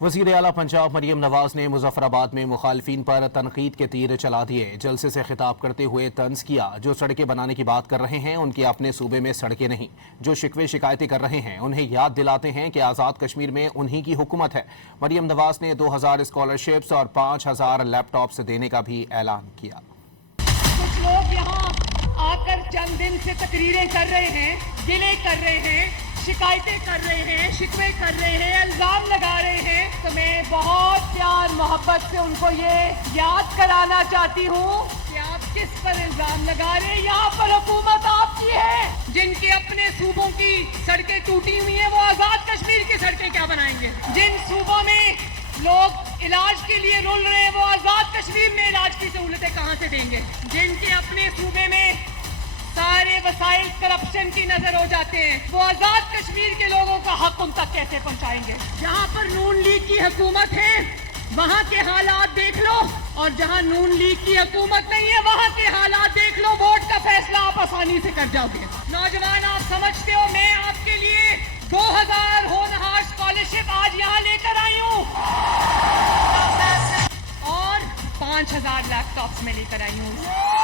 वज़ीर आला पंजाब मरियम नवाज ने मुजफ्फराबाद में मुखालफिन पर तनकीद के तीर चला दिए। जलसे से खिताब करते हुए तंज किया, जो सड़कें बनाने की बात कर रहे हैं उनके अपने सूबे में सड़कें नहीं। जो शिकवे शिकायतें कर रहे हैं उन्हें याद दिलाते हैं कि आज़ाद कश्मीर में उन्हीं की हुकूमत है। मरियम नवाज ने 2000 स्कॉलरशिप्स और 5000 लैपटॉप्स देने का भी ऐलान किया। कुछ लोग यहाँ आकर चंद दिन से तकरीरें कर रहे हैं, गिले कर रहे हैं, शिकायतें कर रहे हैं, शिकवे कर रहे हैं, इल्जाम लगा रहे हैं। तो मैं बहुत प्यार मोहब्बत से उनको ये याद कराना चाहती हूँ कि आप किस पर इल्जाम लगा रहे हैं। यहाँ पर हुकूमत आपकी है। जिनके अपने सूबों की सड़कें टूटी हुई हैं वो आजाद कश्मीर की सड़कें क्या बनाएंगे? जिन सूबों में लोग इलाज के लिए रुल रहे हैं वो आजाद कश्मीर में इलाज की सहूलतें कहाँ से देंगे? जिनके अपने सूबे में सारे वसाइल करप्शन की नजर हो जाते हैं वो आजाद कश्मीर के लोगों का हक उन तक कैसे पहुंचाएंगे? जहां पर नून लीग की हुकूमत है वहां के हालात देख लो, और जहां नून लीग की हुकूमत नहीं है वहां के हालात देख लो। वोट का फैसला आप आसानी से कर जाओगे। नौजवान, आप समझते हो मैं आपके लिए 2000 होनहार स्कॉलरशिप आज यहाँ लेकर आई हूँ और 5000 लैपटॉप्स में लेकर आई हूँ।